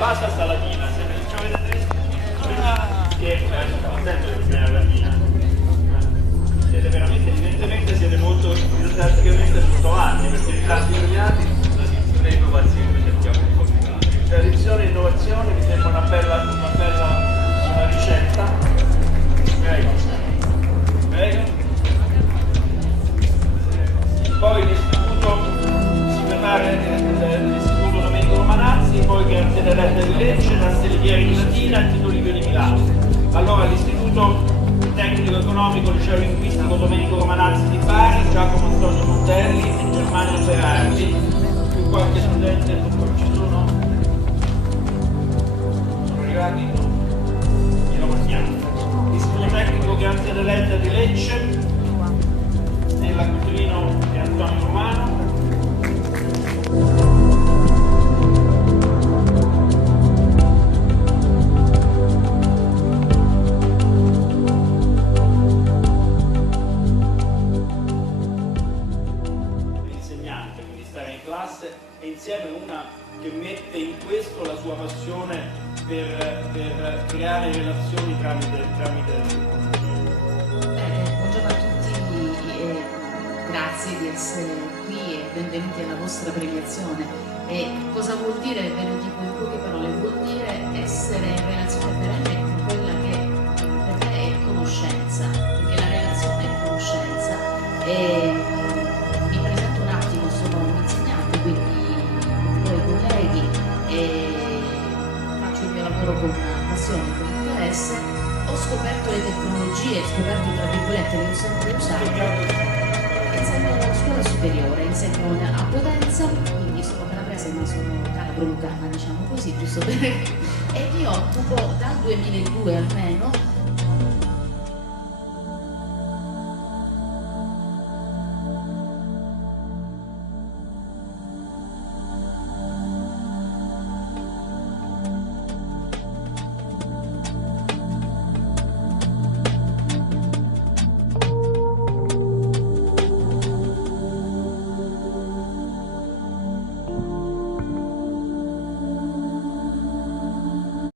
pasta sta latina, se non avete che sempre latina. Siete veramente, evidentemente siete molto didatticamente sottovanti, perché i tanti italiani tradizione e innovazione cerchiamo di combinare. Tradizione e innovazione mi sembra una bella ricetta. Prego. Poi l'istituto si prepara l'istituto Domenico Romanazzi, poi Grazia Deledda di Lecce, Rastellieri di Latina e Tito Livio di Milano. Allora l'istituto tecnico economico liceo linguistico Domenico Romanazzi di Bari, Giacomo Antonio Montelli e Germano Berardi, più qualche studente ci sono arrivati? Glielo mandiamo. L'istituto tecnico Grazia Deledda di Lecce, nella Cutrino di Antonio Romano. L'insegnante, quindi stare in classe, e insieme una che mette in questo la sua passione per creare relazioni tramite buongiorno a tutti, grazie di essere qui e benvenuti alla vostra premiazione. E cosa vuol dire? Ve lo dico in poche parole, vuol dire essere in relazione perenne con quella che per me è conoscenza, perché la relazione è conoscenza. E mi presento un attimo, sono un insegnante, quindi voi colleghi, e faccio il mio lavoro con passione, con interesse. Ho scoperto le tecnologie, scoperto tra virgolette, le ho sempre usate. Insegno a scuola superiore, insegno a Potenza, quindi sono calabrese ma sono calabro-lucana, diciamo così, giusto per... E mi occupo dal 2002 almeno